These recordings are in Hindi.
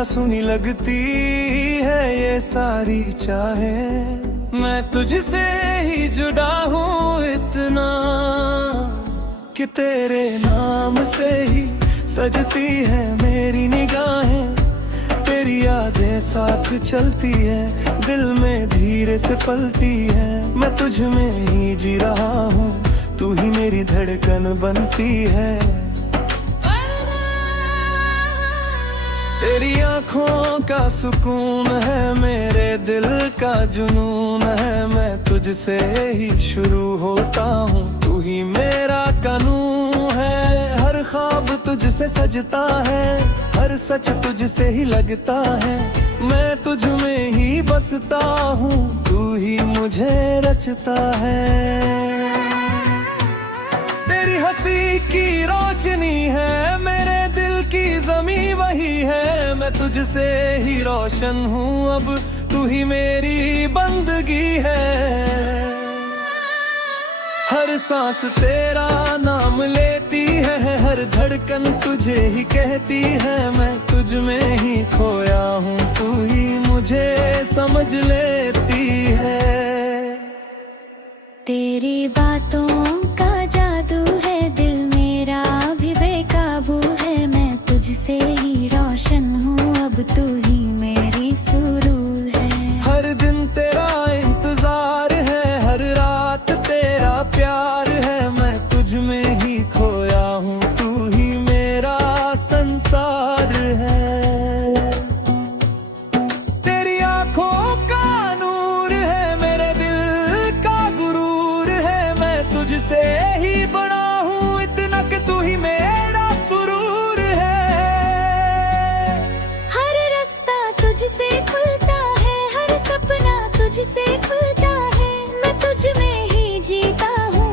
ना सुनी लगती है ये सारी चाहे, मैं तुझसे ही जुड़ा हूँ इतना कि तेरे नाम से ही सजती है मेरी निगाहें। तेरी यादें साथ चलती है, दिल में धीरे से पलती है। मैं तुझ में ही जी रहा हूँ, तू ही मेरी धड़कन बनती है। तेरी आँखों का सुकून है, मेरे दिल का जुनून है। मैं तुझसे ही शुरू होता हूँ, तू ही मेरा कानून है। हर ख्वाब तुझसे सजता है, हर सच तुझसे ही लगता है। मैं तुझ में ही बसता हूँ, तू ही मुझे रचता है। तेरी हंसी की रोशनी है, मेरे दिल की ज़मीं वही है। मैं तुझसे ही रोशन हूँ, अब तू ही मेरी बंदगी है। हर सांस तेरा नाम लेती है, हर धड़कन तुझे ही कहती है। मैं तुझ में ही खोया हूँ, तू ही मुझे समझ लेती है। तेरी बातों का जादू है, दिल मेरा भी बेकाबू है। मैं तुझसे ही रोशन हूँ, अब तू ही मेरी सुरूर है। हर दिन तेरा इंतजार है, हर रात तेरा प्यार है। मैं तुझ में ही खोया हूँ, तू ही मेरा संसार है। तेरी आँखों का नूर है, मेरे दिल का गुरूर है। मैं तुझसे ही बना हूँ इतना कि तू ही मेरा सुरूर है। हर रास्ता तुझसे खुलता है, हर सपना तुझसे खुलता है। मैं तुझ में ही जीता हूँ,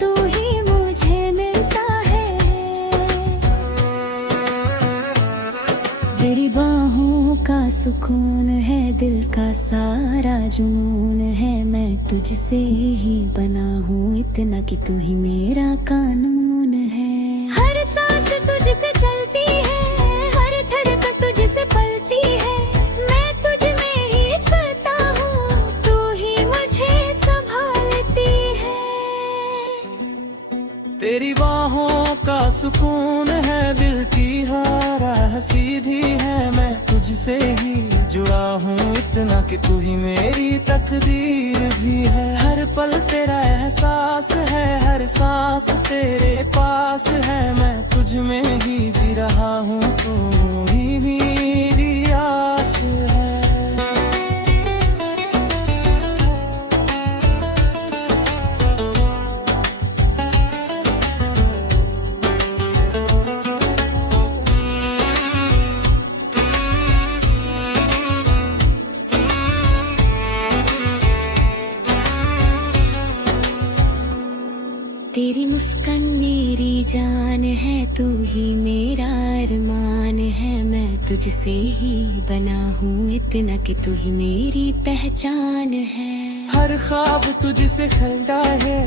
तू ही मुझे मिलता है। तेरी बाहों का सुकून है, दिल का सारा जुनून है। मैं तुझसे ही बना हूँ इतना कि तू ही मेरा कानून है। हर सांस तुझसे चलती है, हर धड़कन तुझसे पलती है। मैं तुझ में ही चलता हूँ, तू ही मुझे संभालती है। तेरी बाहों का सुकून है, दिल की हर राह सीधी है। मैं तुझसे ही जुड़ा हूँ इतना कि तू ही मेरी तकदीर भी है। हर पल तेरा एहसास है, हर सांस तेरे पास है। मैं तुझ में ही जी रहा हूँ, तू ही मेरी आस है। तेरी मुस्कान मेरी जान है, तू ही मेरा अरमान है। मैं तुझसे ही बना हूँ इतना कि तू ही मेरी पहचान है। हर ख्वाब तुझसे खिलता है,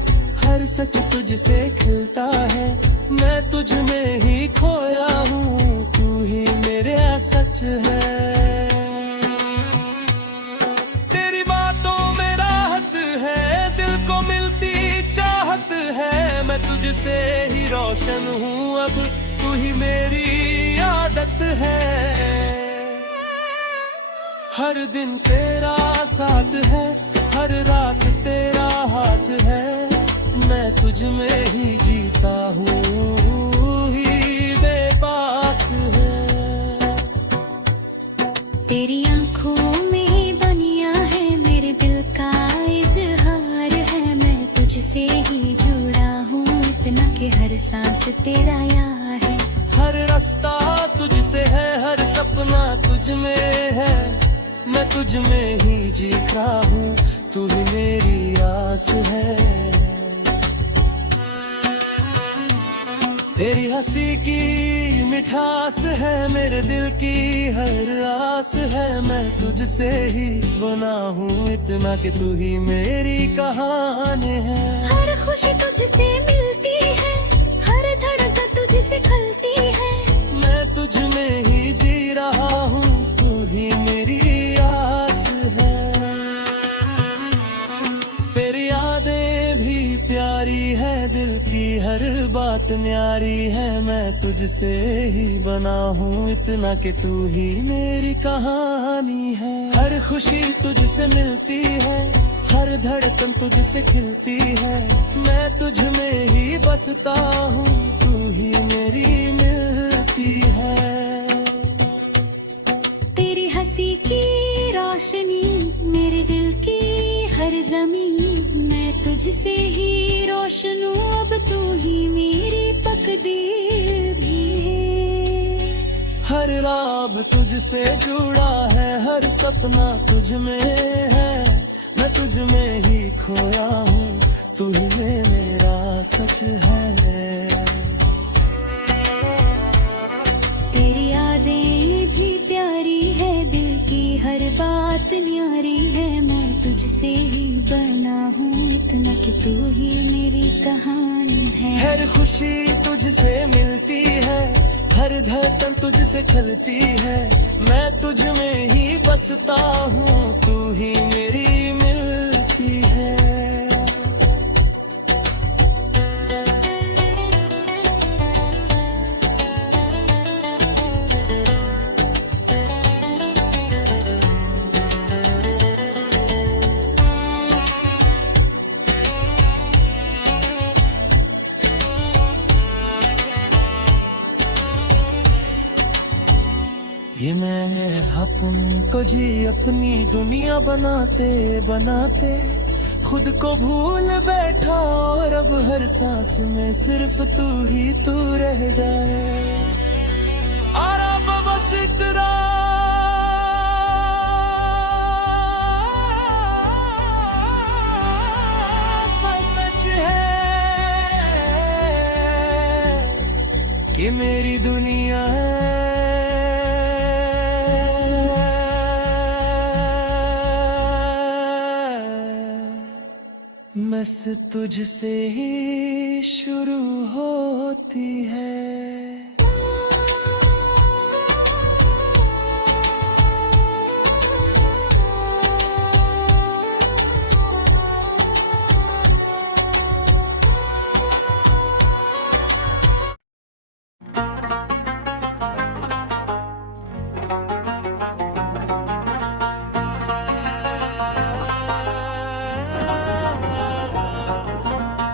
हर सच तुझसे खिलता है। मैं तुझ में ही खोया हूँ, तू ही मेरे सच है। तेरी बातों में राहत है, दिल को मिलती चाहत है। मैं तुझसे ही रोशन हूँ, अब तू ही मेरी आदत है। हर दिन तेरा साथ है, हर रात तेरा हाथ है। मैं तुझ में ही जीता हूँ, ही बेबाक है। तेरी आँखों में दुनिया है, मेरे दिल का इजहार है। मैं तुझसे ही जुड़ा हूँ इतना कि हर सांस तेरा यार है। हर रास्ता तुझसे है, हर सपना तुझ में है। मैं तुझ में ही जी रहा हूँ, तू ही मेरी आस है। तेरी हंसी की मिठास है, मेरे दिल की हर आस है। मैं तुझसे ही बना हूँ इतना कि तू ही मेरी कहानी है। हर खुशी तुझसे मिलती है, हर धड़कन तुझसे खलती है। मैं तुझ में ही जी रहा हूँ, बात न्यारी है, मैं तुझसे ही बना हूँ इतना कि तू ही मेरी कहानी है। हर खुशी तुझसे मिलती है, हर धड़कन तुझसे खिलती है, मैं तुझ में ही बसता हूँ, तू ही मेरी मिलती है। तेरी हंसी की रोशनी मेरे दिल की हर ज़मीं, मैं तुझसे ही रोशन हूँ, अब तू ही मेरी तकदीर भी है। हर राब तुझसे जुड़ा है, हर सपना तुझ में है, मैं तुझ में ही खोया हूँ, तू ही मेरा सच है। तेरी यादें भी प्यारी है, दिल की हर बात न्यारी है, मैं तुझसे ही बना हूँ इतना कि तू ही मेरी कहानी है। हर खुशी तुझसे मिलती है, हर धड़कन तुझसे खलती है, मैं तुझ में ही बसता हूँ, तू ही मेरी मिलती है। ये मैं अपन को जी अपनी दुनिया बनाते बनाते खुद को भूल बैठा, और अब हर सांस में सिर्फ तू ही तू रह जाए। और अब बस इतना सच है कि मेरी दुनिया है, बस तुझसे ही शुरू होती है।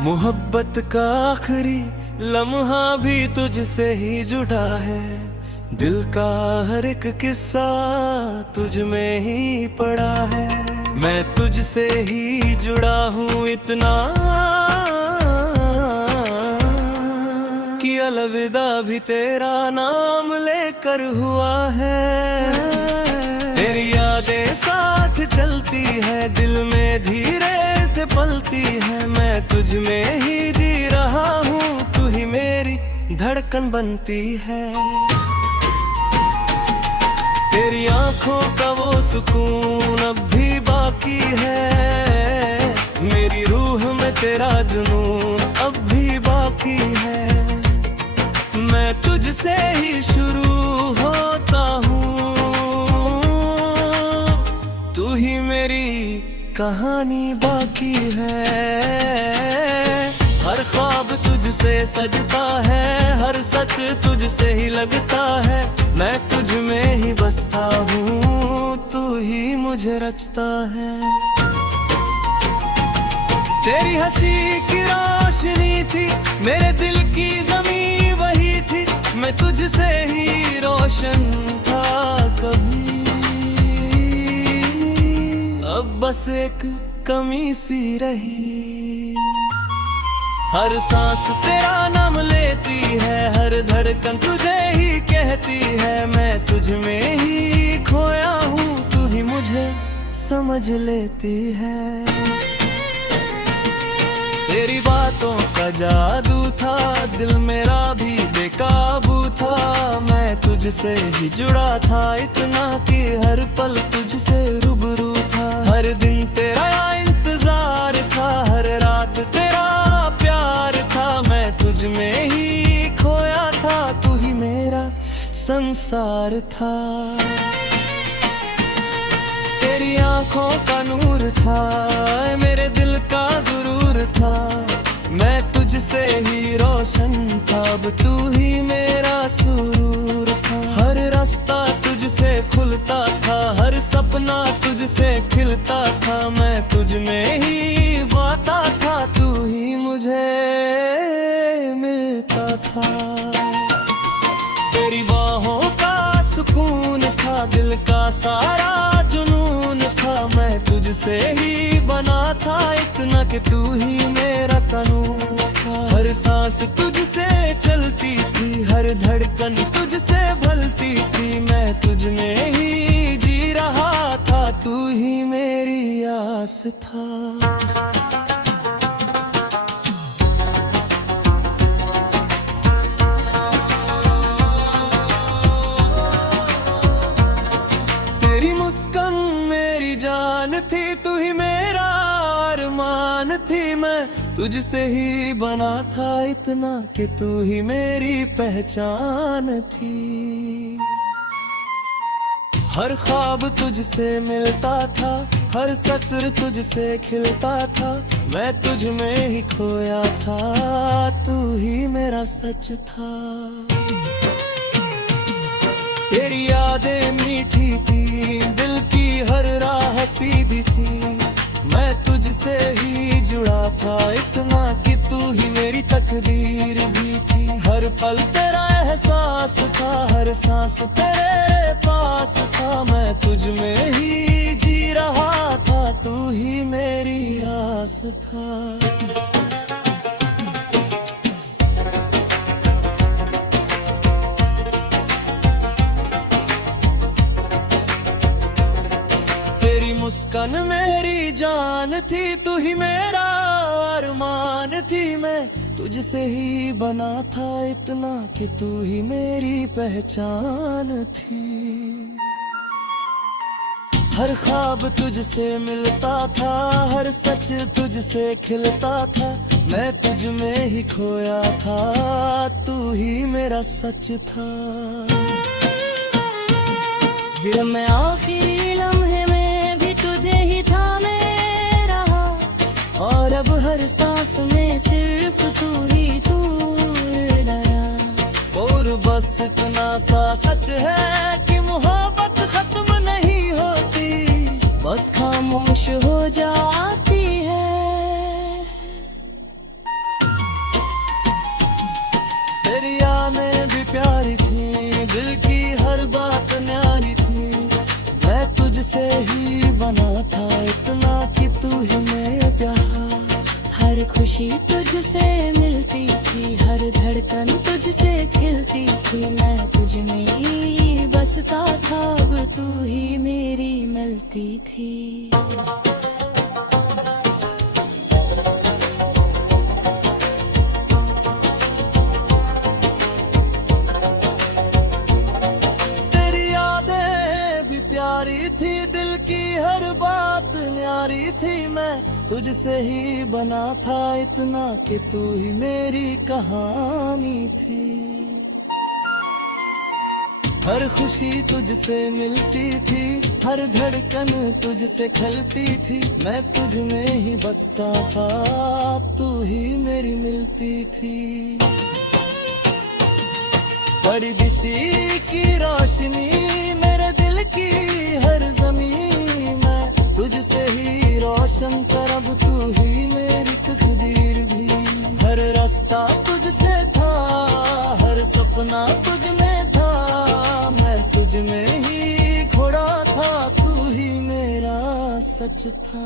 मोहब्बत का आखिरी लम्हा भी तुझसे ही जुड़ा है, दिल का हर एक किस्सा तुझ में ही पड़ा है, मैं तुझसे ही जुड़ा हूँ इतना कि अलविदा भी तेरा नाम लेकर हुआ है। तेरी यादें साथ चलती है, दिल में धीरे से पलती है, मैं तुझ में ही जी रहा हूँ, तू ही मेरी धड़कन बनती है। तेरी आंखों का वो सुकून अब भी बाकी है, मेरी रूह में तेरा जुनून अब भी बाकी है, मैं तुझसे ही शुरू होता हूँ, तू ही मेरी कहानी बाकी है। हर ख्वाब तुझसे सजता है, हर सच तुझसे ही लगता है, मैं तुझ में ही बसता हूँ, तू ही मुझे रचता है। तेरी हंसी की रोशनी थी, मेरे दिल की ज़मीं वही थी, मैं तुझसे ही रोशन था कभी, अब बस एक कमी सी रही। हर सांस तेरा नाम लेती है, हर धड़कन तुझे ही कहती है, मैं तुझ में ही खोया हूँ, तू ही मुझे समझ लेती है। तेरी बातों का जादू था, दिल मेरा भी बेकाबू था, मैं तुझसे ही जुड़ा था इतना कि हर पल तुझसे रूबरू था, हर दिन तेरा इंतजार था, हर रात तेरा प्यार था, मैं तुझ में ही खोया था, तू ही मेरा संसार था। तेरी आंखों का नूर था, मेरे दिल का गुरूर था, मैं तुझसे तुझसे ही रोशन था, अब तू ही मेरा सुरूर था। हर रास्ता तुझसे खुलता था, हर सपना तुझसे खिलता था। मैं तुझ में ही वाता था, तू ही मुझे मिलता था। तेरी बाहों का सुकून था, दिल का सारा जुनून था। मैं तुझसे ही बना था इतना कि तू ही मेरा कानून था। हर सांस तुझसे चलती थी, हर धड़कन तुझसे भलती थी। मैं तुझ में ही जी रहा था, तू ही मेरी आस था। थी तू ही मेरा अरमान थी, मैं तुझसे ही बना था इतना कि तू ही मेरी पहचान थी। हर ख्वाब तुझसे मिलता था, हर सत्र तुझसे खिलता था। मैं तुझ में ही खोया था, तू ही मेरा सच था। तेरी यादें मीठी थी, दिल की हर राह सीधी थी। मैं तुझसे ही जुड़ा था इतना कि तू ही मेरी तकदीर भी थी। हर पल तेरा एहसास था, हर सांस तेरे पास था। मैं तुझ में ही जी रहा था, तू ही मेरी आस था। मुस्कान मेरी जान थी, तू ही मेरा अरमान थी। मैं तुझसे ही बना था इतना कि तू ही मेरी पहचान थी। हर ख्वाब तुझसे मिलता था, हर सच तुझसे खिलता था। मैं तुझ में ही खोया था, तू ही मेरा सच था। फिर मैं आखिरी लम्हे में भी तुझे ही थामे रहा, और अब हर सांस में सिर्फ तू ही तू डरा। और बस इतना सा सच है कि मोहब्बत खत्म नहीं होती, बस खामोश हो जाती है। तेरी यादें भी प्यारी थी, दिल की हर बात न्यारी थी। मैं तुझसे ही बना था इतना कि तू ही मेरा प्यार। हर खुशी तुझसे मिलती थी, हर धड़कन तुझसे खिलती थी। मैं तुझ में ही बसता था, अब तू ही मेरी मिलती थी। थी दिल की हर बात न्यारी थी। मैं तुझसे ही बना था इतना कि तू ही मेरी कहानी थी। हर खुशी तुझसे मिलती थी, हर धड़कन तुझसे खलती थी। मैं तुझ में ही बसता था, तू ही मेरी मिलती थी। बड़ी दिसी की रोशनी मेरे दिल की हर ज़मीं। मैं तुझसे ही रोशन कर, अब तू ही मेरी तकदीर भी। हर रास्ता तुझसे था, हर सपना तुझ में था। मैं तुझ में ही खोड़ा था, तू ही मेरा सच था।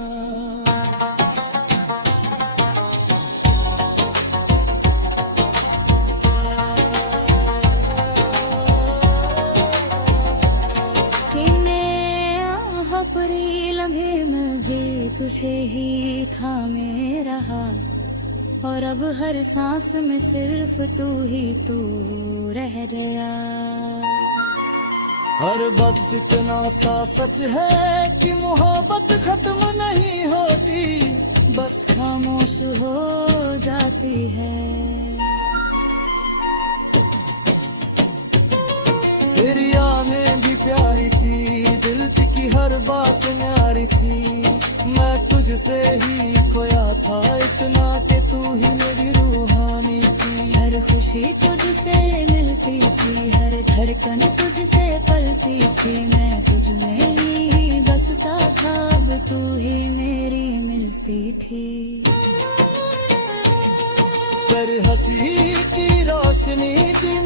परी लगे मैं भी तुझे ही थामे रहा, और अब हर सांस में सिर्फ तू ही तू रह गया। और बस इतना सा सच है कि मोहब्बत खत्म नहीं होती, बस खामोश हो जाती है। तेरी आँखें भी प्यारी थी, दिल की हर बात न्यारी थी। मैं तुझसे ही खोया था इतना कि तू ही मेरी रूहानी। खुशी तुझसे मिलती थी, हर धड़कन तुझसे पलती थी, मैं तुझ में ही बसता था, अब तू ही मेरी मिलती थी। पर हंसी की रोशनी थी